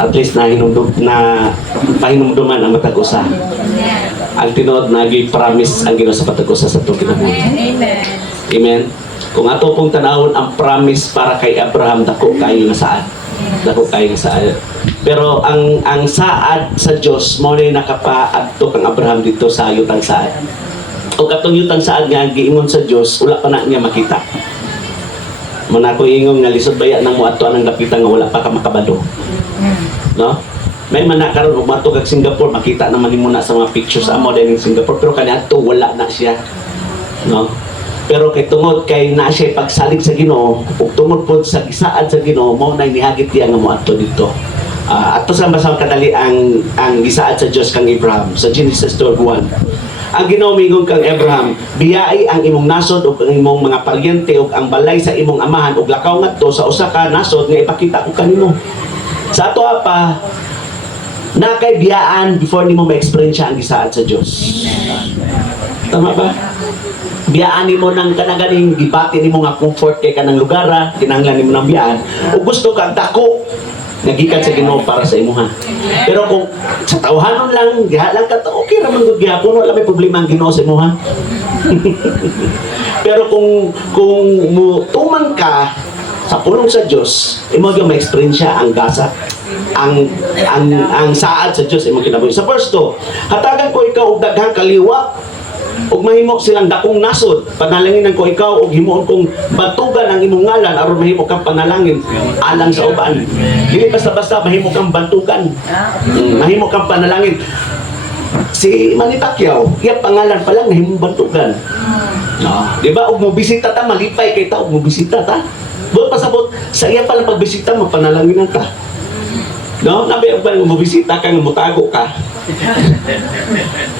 At least na pahinumduman ang matag usa. Ang tinuod na gi-promise ang Ginoo sa patag usa sa tuig na buhay. Amen. Amen. Kung ato pong tanawon ang promise para kay Abraham, dako kayo nga saad. Dako kayo nga saad. Pero ang saad sa Dios mo na nakapaadto kang Abraham dito sa yutang saad. O katong yutang saad nga giingon sa Dios, wala pa na niya makita. Muna ko ingon nga lisod baya nang moadto anang dapitan nga wala pa ka makabalo. No? May man na karon ug mato kag Singapore, makita naman nimo na sa mga pictures amo din ng Singapore, pero kaniadto wala na siya. No? Pero kay tungod kay na siya pagsalig sa Ginoo, ug tungod pod sa gisaad sa Ginoo, mao na nihagit diya nga moadto dito. Ato sa basang kadali ang gisaad sa Dios kang Abraham sa Genesis 12:1. Ang Ginoo mingon kang Abraham, biyai ang imong nasod ug ang imong mga palyente ug ang balay sa imong amahan ug lakaw ngadto sa usa ka nasod nga ipakita ko kanimo. Sa ato pa na kay biyaan before nimo ma-experience ang gisaad sa Dios. Tama ba? Biyaan nimo nang kanaganing gibati nimo nga comfort kay kanang lugar, kinahanglan nimo nang biyaan ug gusto ka dako nagikan sa Ginoo para sa imuha. Pero kung sa tawhanon lang, diha lang ka, okay ra man gud gyapon, wala may problema ang Ginoo sa imuha. Pero kung tuman ka sa pulong sa Dios, imo gyud ma-experience ang gasa, ang saad sa Dios imo kinabuhi. Sa verse 2, hatagan ko ikaw og daghang kaliwa ug mahimo silang dakong nasod, panalanginan ko ikaw ug himuon kong bantugan ang imong ngalan aron mahimo kang panalangin alang sa uban. Dili basta-basta mahimo kang bantugan. Mahimo kang panalangin. Si Manny Pacquiao, iya pangalan pa lang nahimong bantugan. No, di ba ug mo bisita ta malipay kay ta ug mo bisita ta. Buot pasabot sa iya pa lang pagbisita mo panalanginan ta. No, nabi ang mo bisita ka nga mutago ka.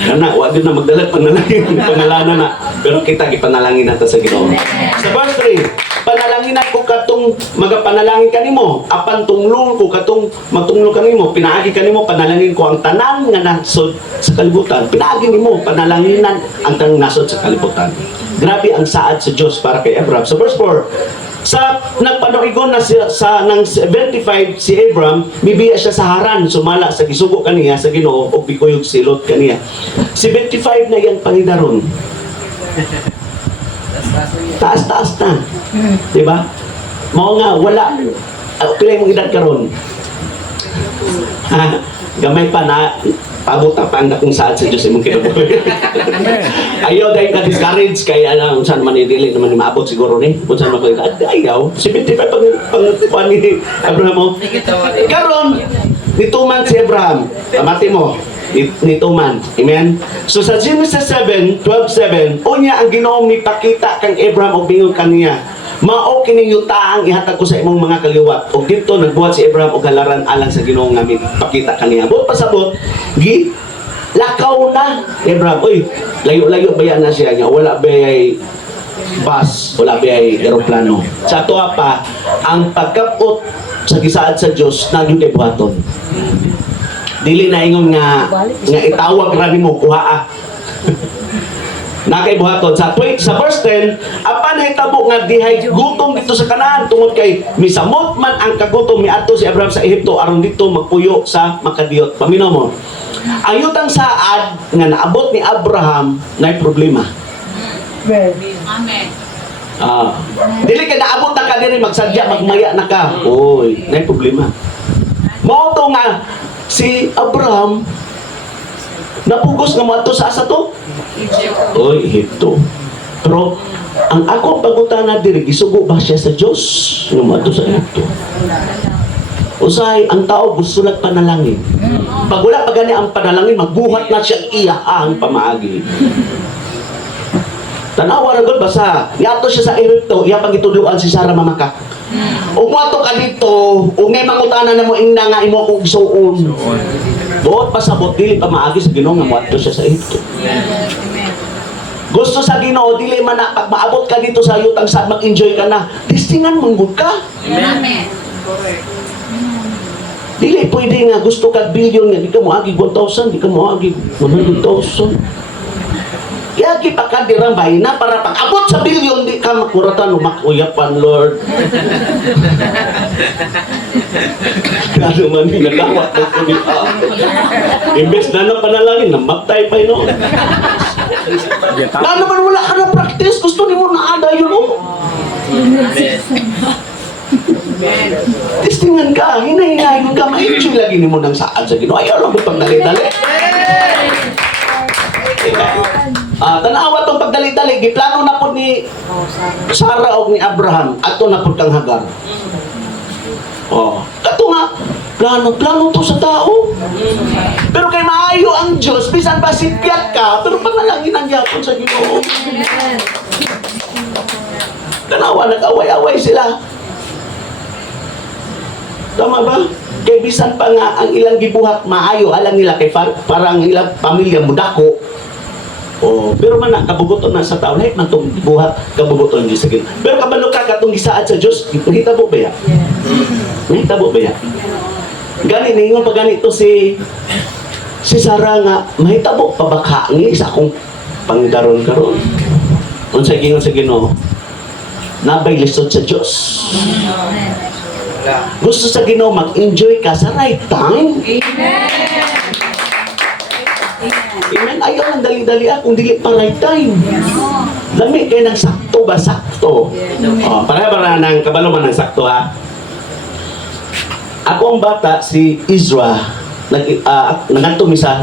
Kana, wag na magdala panalangin, pangalanan na. Pero kita gipanalangin nato sa Ginoo. Sa verse 3, panalaginan ko katong magapanalangin kanimo, apan tunglong ko katong matunglo kanimo, pinaagi kanimo panalangin ko ang tanan nga nasod sa kalibutan. Pinaagi nimo panalanginan ang tanang nasod sa kalibutan. Grabe ang saad sa Dios para kay Abraham. Sa verse 4, sa nagpanuigon na sa nang 75 si Abraham, mibiya siya sa Haran, sumala sa gisugo kaniya sa Ginoo ug bikuyog silot kaniya. 75 na yang pangidaron. Taas-taas na. Di ba? Mao nga wala pila mong edad karon. Gamay pa na pabuta pa ang dakong saad sa Diyos imong kinabuhi. Ayaw dahil ka-discourage kaya saan man idili naman maabot siguro ni. Kung saan man ayaw. 75 pang ni Abraham mo. Karon, nituman si Abraham. Kamati mo. Nituman. Amen? So sa Genesis 7:12-7, unya ang Ginoong nipakita kang Abraham o bingon kaniya. Mao kining yutaang ihatag ko sa imong mga kaliwat. Og dito nagbuhat si Abraham og halaran alang sa Ginoo nga pakita kaniya. Buot pasabot, gi lakaw na Abraham. Uy, layo-layo ba yan na siya nga wala ba ay bus, wala ba ay eroplano. Sa ato pa ang pagkapot sa gisaad sa Dios nagyud kay buhaton. Dili na ingon nga itawag ra nimo kuhaa. Nakay buhaton sa verse 10, apan hitabo nga dihay gutom dito sa Kanaan tungod kay misamot man ang kagutom miadto si Abraham sa Ehipto aron dito magpuyo sa makadiyot. Paminaw mo. Ang yutang saad nga naabot ni Abraham nay problema. Amen. Dili kay naabot na ka diri magsadya magmaya na ka. Oy, nay problema. Mao to nga si Abraham napugos nga moadto sa asa to? Oy, Ehipto. Pero ang ako pagutana diri gisugo ba siya sa Dios nga moadto sa Ehipto? Usay ang tao gusto lang panalangin. Pag wala pa gani ang panalangin, magbuhat na siya iyahang pamaagi. Tanawa ra gud basa. Niadto siya sa Ehipto, iya pagitudloan si Sarah mamaka. Ug moadto ka dito, ug may mangutana na mo ingna nga imo kog isuon. Buot pasabot dili pa maagi sa Ginoo nga moadto siya sa Ehipto. Gusto sa Ginoo dili man na pag maabot ka dito sa yutang saad mag-enjoy ka na. Testingan manggod ka. Amen. Dili pwede nga gusto ka billion nga di ka moagi 1,000, di ka moagi 100,000. Yagi pa ka dirang bayna para pag abot sa billion di ka makuratan, umakuyapan, Lord. Kano man yung nagawat ng kumita. Imbes na panalangin, namatay pa yun. Na naman wala ka na practice, gusto ni mo na ada yun. Testingan ka, hinahingahin ka, ma-enjoy lagi ni mo ng saan sa Ginoo. Ayaw lang mo pagdali-dali. Tanawa tong pagdali-dali, giplano na po ni Sarah o ni Abraham, ato na po kang Hagar. Kato nga, plano to sa tao. Pero kay maayo ang Diyos, bisan ba sipyat ka, pero panalangin ang yapon sa Ginoo. Tanawa, nag-away-away sila. Tama ba? Kay bisan pa nga ang ilang gibuhat maayo, alang nila kay parang ilang pamilya mudako. Pero man na, kabubuton na sa tao, lahit man itong buhat, kabubuton din sa Ginoo. Pero kabalo ka katong gisaad sa Diyos, nahitabo ba yan? Nahitabo ba yan? Gani, ningon pa ganito si Sarah nga, mahitabo pa baka ni sa akong pangdaron-karon. Unsay gingon sa Ginoo, nabay lisod sa Diyos. Gusto sa Ginoo, mag-enjoy ka sa right time. Amen. Ayaw lang dali-dali kung dili pa right time. Lami kayo ng sakto ba? Sakto. Para ng kabalo man ng sakto ha. Ako ang bata, si Ezra, nagantumi sa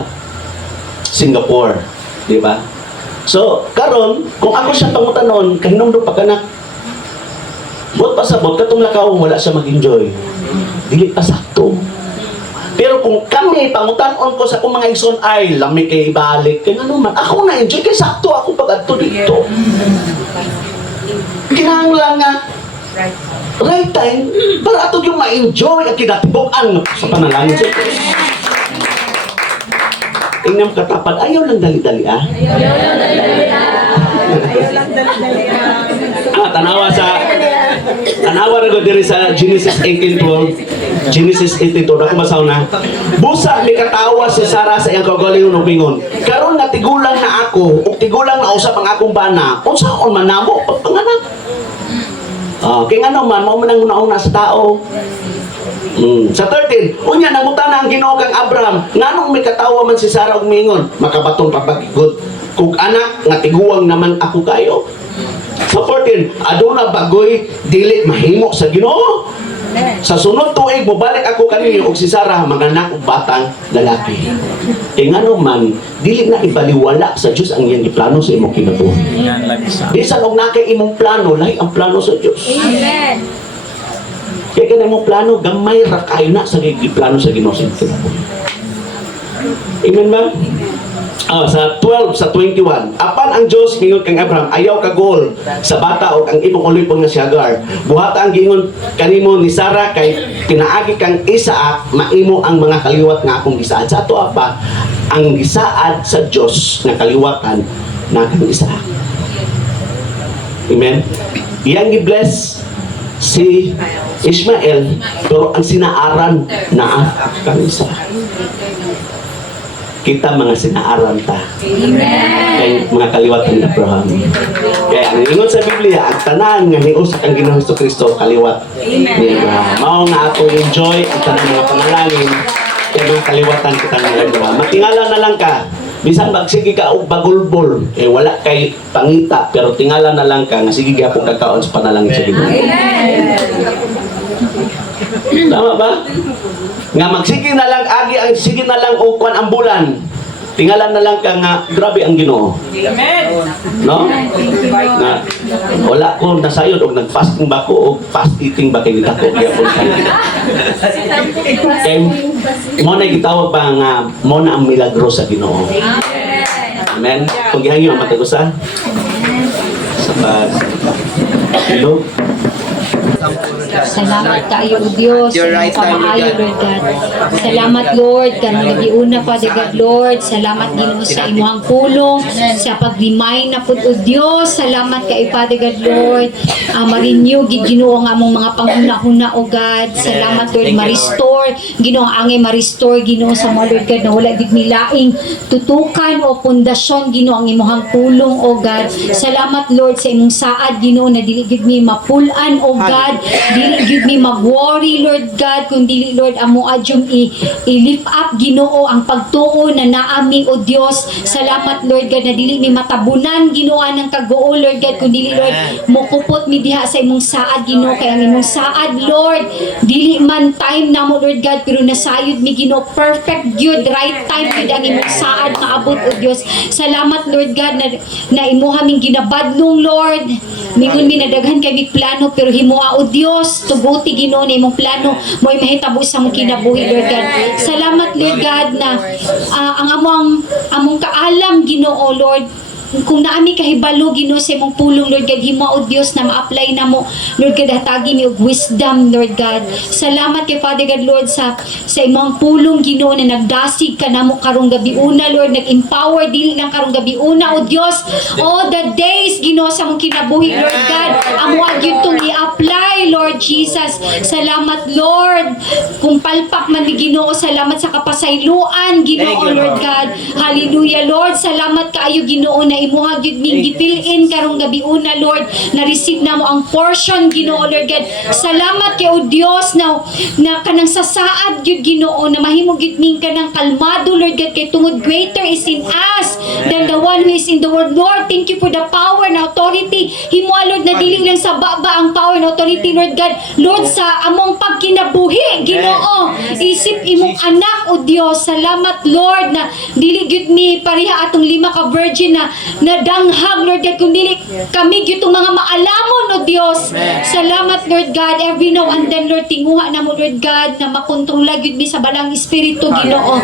Singapore. Di ba? So, karon kung ako siya pangutanon, kahinumdo pa kanak. Bot pasabot, katong lakaw, wala siya mag-enjoy. Dili pa sakto. Pero kung kami, pangutanon ko sa kung mga igsoon ay, lami kay ibalik, kaya ano man, ako na-enjoy, kaya sakto ako pag-adto dito. Kinahanglan nga, right time, para ato yung ma-enjoy ang kinatibukan sa panalangin sa Diyos. Tingnan mo katapat, ayaw lang dali-dali Ayaw lang dali-dali Tanawa rin ko diri sa Genesis 18:12. Genesis 18:12. Ako masaw na. Busa may katawa si Sarah sa iyang kaugalingon ug mingon. Karon nga tigulang na ako, ug tigulang na usap ang akong bana. Unsaon man namo pagpanganak? Kay ano man mao man ang una-una sa tao. Sa 13, unya nangutana ang Ginoo kang Abraham, nganong may katawa man si Sarah ug mingon, makabaton pagbagigot. Kung anak nga tiguang naman ako kayo. Sa 14, aduna bagoy dili mahimo sa Ginoo. Sa sunod tuig mobalik ako kaninyo og si Sarah manganak og batang lalaki. Ngano man dili na ibaliwala sa Dios ang iyang plano sa imong kinabuhi. Bisan og nakay imong plano, lahi ang plano sa Dios. Amen. Kaya ganun mong plano, gamay ra kayo na sa plano sa Ginoo sa imong kinabuhi. Amen ba? Sa 12, sa 21, apan ang Diyos mingon kang Abraham, ayaw ka goal sa bata o ang imong ulipong nga si Hagar. Buhata ang gingon kanimo ni Sarah kay pinaagi kang Isaac, maimo ang mga kaliwat nga akong gisaad. Sa ato apa, ang gisaad sa Diyos nga kaliwatan na kang Isaac. Amen? Iyang i-bless si Ishmael, pero ang sinaaran na kang Isaac. Kita mga sinaaran ta. Kay mga kaliwatan ni Abraham. Kaya ang ingon sa Biblia, ang tanan nga niusak ang Ginoong Jesucristo kaliwat ni Abraham. Mao nga ako enjoy ang tanan mga panalangin kay mga kaliwatan kita nga nagawa. Matingala na lang ka. Bisan magsige ka og bagulbol, wala kay pangita, pero tingala na lang ka nga sige gyapon kakaon sa panalangin sa Ginoo. Tama ba? Nga magsige na lang agi ang sige na lang og kwan ang bulan. Tingalan na lang ka nga grabe ang Ginoo. Amen. No? Nga wala ko nasayod og nag-fasting ba ko og fast eating ba kay dako kaya po kayo. Mo na gitawag ba nga mo na ang milagro sa Ginoo. Amen. Kung gihangyo ang matagusan. Sa pag Salamat kaayo, O Dios, Your sa right imong time, kamaayo, Lord Lord God. Salamat, Lord, kanang nagiuna, Father God, Lord. Salamat Ginoo sa imong pulong, sa pag-remind na pud, O Dios. Salamat kay Father God, Lord. Ma-renew gid Ginoo ang among mga panghuna-huna, O God. Salamat, Lord, Thank you, ma-restore Ginoo ang angay ma-restore Ginoo sa mga Lord God na wala gid nilaing tutukan o pundasyon Ginoo ang imong pulong, O God. Salamat, Lord, sa imong saad Ginoo na dili gid mi mapulan, O God. Dili gid mi mag-worry, Lord God, kun dili, Lord, amo adyong i-lift up Ginoo ang pagtuo na naami, O Dios. Salamat, Lord God, na dili mi matabunan Ginoo ng kaguo, Lord God, kun dili, Lord, mokupot mi diha sa imong saad Ginoo, kay ang imong saad, Lord, dili man time namo, Lord God, pero nasayod mi Ginoo, perfect gyud, right time gyud ang imong saad maabot, O Dios. Salamat, Lord God, na imuha ming ginabadlong, Lord. Mingon mi nadaghan kay mi plano, pero himuha, O Dios, tuguti Ginoo na imong plano mo'y mahitabo sa mong kinabuhi, Lord God. Salamat, Lord God, na ang among kaalam Ginoo, Lord, kung naami kahibalo Ginoo sa imong pulong, Lord God, himo, O Dios, na ma-apply na mo, Lord God, hatagi mi og wisdom, Lord God. Salamat kay Father God, Lord, sa imong pulong Ginoo na nagdasig ka namo karong gabi una, Lord, nag-empower dili lang karong gabi una, O Dios, all the days Ginoo sa mong kinabuhi, Lord God, amo gyud tong i-apply, Lord Jesus. Salamat, Lord, kung palpak man ni Ginoo, salamat sa kapasayloan Ginoo, Thank you, Lord God. Hallelujah, Lord. Salamat kaayo Ginoo na imuha gyud ning gipil-in karong gabi una, Lord, na receive namo ang portion Ginoo, Lord God. Salamat kay O Dios na kanang sasaad gyud Ginoo na mahimo gyud ning kanang kalmado, Lord God, kay tungod greater is in us than the one who is in the world. Lord, thank you for the power and authority. Himo, Lord, na dili lang sa baba ang power and authority, Lord God. Lord, sa among pagkinabuhi Ginoo, isip imong anak, O Dios. Salamat, Lord, na dili gyud mi pareha atong 5 ka virgin na danghag, Lord God, kung dili kami gyud mga maalamon, O Dios. Salamat, Lord God, every now and then, Lord, tinguha na mo, Lord God, na makontrola gyud mi sa balang espiritu Ginoo.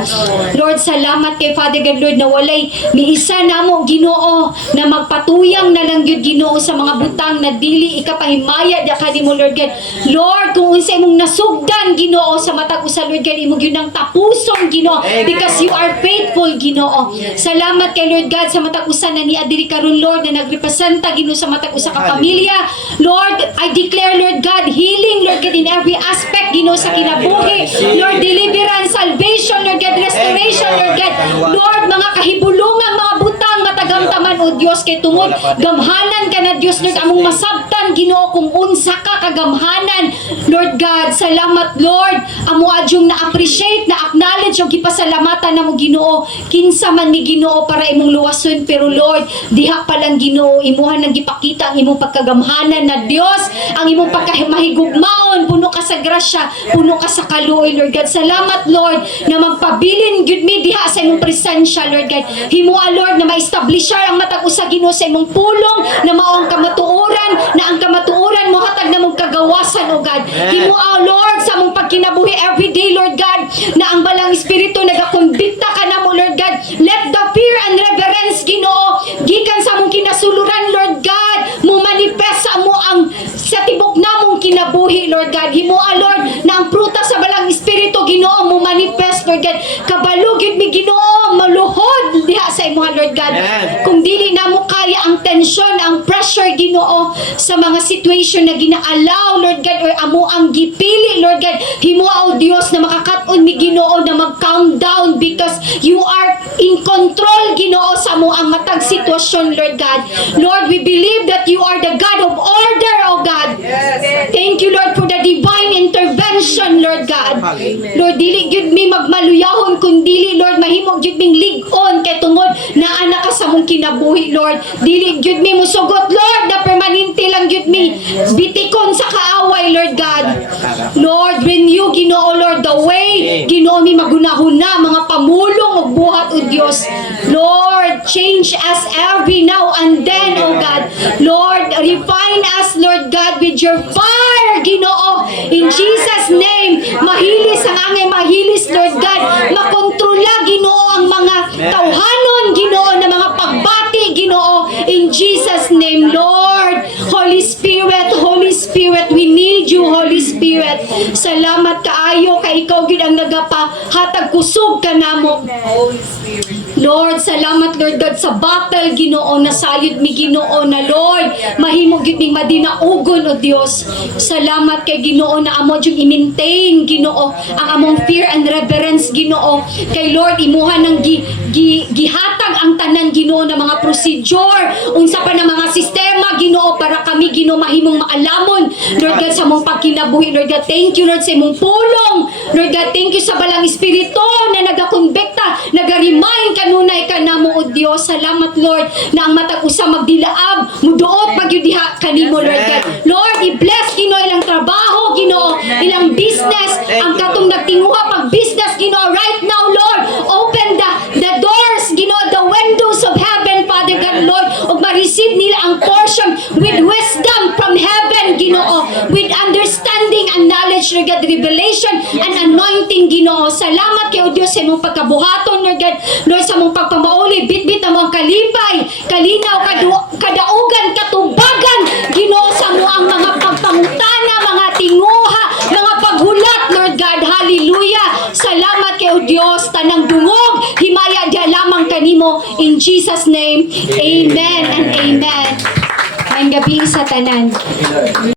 Lord, salamat kay Father God, Lord, na walay miisa namo Ginoo na magpatuyang na lang gyud Ginoo sa mga butang na dili ikapahimaya da kanimo, Lord God. Lord, kung unsa imong nasugdan Ginoo sa matag usa, Lord God, imo gyud nang tapuson Ginoo, because you are faithful Ginoo. Salamat kay Lord God sa matag usa na ni adiri karon, Lord, na nagrepresenta Ginoo sa matag usa ka pamilya. Lord, I declare, Lord God, healing, Lord God, in every aspect Ginoo sa kinabuhi. Lord, deliverance, salvation, Lord God, restoration, Lord God. Lord, mga kahibulungang mga butang matagamtaman, O Dios, kay tungod gamhanan ka na, Dios, Lord, among masabtan Ginoo kung unsa ka kagamhanan, Lord God. Salamat, Lord, amo adyong na-appreciate, na-acknowledge og gipasalamatan namo Ginoo kinsa man mi Ginoo para imong luwason, pero Lord, diha pa lang Ginoo, imuha nang gipakita ang imong pagkagamhanan na Dios, ang imong pagkamahigugmaon, puno ka sa grasya, puno ka sa kaluoy, Lord God. Salamat, Lord, na magpabilin gyud mi diha sa imong presensya, Lord God. Himuha, Lord, na ma-establish ang matag usa Ginoo sa imong pulong, na mao ang kamatuoran, na ang kamatuoran mo hatag na mong kagawasan, O God. Himuha, Lord, sa among pagkinabuhi every day, Lord God, na ang balang espiritu nagakonbikta ka namo, Lord God. Let the fear and reverence Ginoo gikan sa among kinasuluran, Lord God, mo manifest sa amo ang sa tibok namong kinabuhi, Lord God. Himuha, Lord, na ang pruta sa balang espiritu Ginoo mo manifest, Lord God. Kabalo gyud mi Ginoo, maluhod diha sa imo, Lord God. Kung dili na mo kaya ang tension, ang pressure Ginoo sa mga situation na ginaalaw, Lord God, or amo ang gipili, Lord God, himuha, O Dios, na makakat-on mi Ginoo na mag-calm down, because you are in control Ginoo sa mo ang matag sitwasyon, Lord God. Lord, we believe that you are the God of order, O God. Thank you, Lord, for the divine intervention, Lord God. Lord, dili gyud mi magmaluyahon, kun dili, Lord, mahimo gyud ming lig-on kay tungod na anak ka sa mong kinabuhi, Lord. Dili gyud mi musugot, Lord, na permanente lang gyud mi bitikon sa kaaway, Lord God. Lord, renew Ginoo, Lord, the way Ginoo mi magunahuna mga pamulong og buhat, O Dios. Lord, change us every now and then, O God. Lord, refine us, Lord God, with your fire, Ginoo. In Jesus' name, mahilis ang angay mahilis, Lord God. Makontrola, Ginoo, ang mga tawhanon, Ginoo, na mga pagbati, Ginoo. In Jesus' name, Lord. Holy Spirit, we need you, Holy nagapahatag kusog ka namo. Holy Spirit. Lord, salamat Lord God sa battle Ginoo na sayod mi Ginoo na Lord mahimo gyud ning madinaugon o Dios. Salamat kay Ginoo na amo jud i-maintain Ginoo ang among fear and reverence Ginoo. Kay Lord imuha nang gihatag ang tanan Ginoo na mga procedure unsa pa na mga sistema Ginoo para kami Ginoo mahimong maalamon Lord God sa among pagkinabuhi. Lord God, thank you Lord sa imong pulong. Lord God, thank you sa balang espiritu na nagakonbekta, naga-remind kanunay ka namo o Dios. Salamat Lord na ang matag usa magdilaab muduot pagyudiha kanimo Lord God. Lord, i-bless Ginoo ilang trabaho Ginoo, ilang business, ang katong nagtinguha pag business Ginoo right now Lord. Open the doors Ginoo, the windows of heaven Father God Lord, ug ma-receive nila ang portion with wisdom from heaven Ginoo, with understanding and knowledge Lord God, revelation and anointing Ginoo. Salamat kay o Dios sa imong pagkabuhaton Lord God. Lord, sa mong pagpamauli, bitbit na mong kalipay, kalinaw, kadaugan, katubagan, Ginoo sa mo ang mga pagpangutana, mga tinguha, mga paghulat, Lord God, hallelujah. Salamat kay o Dios, tanang dungog, himaya dia lamang kanimo, in Jesus' name, amen and amen. Maayong gabi sa tanan.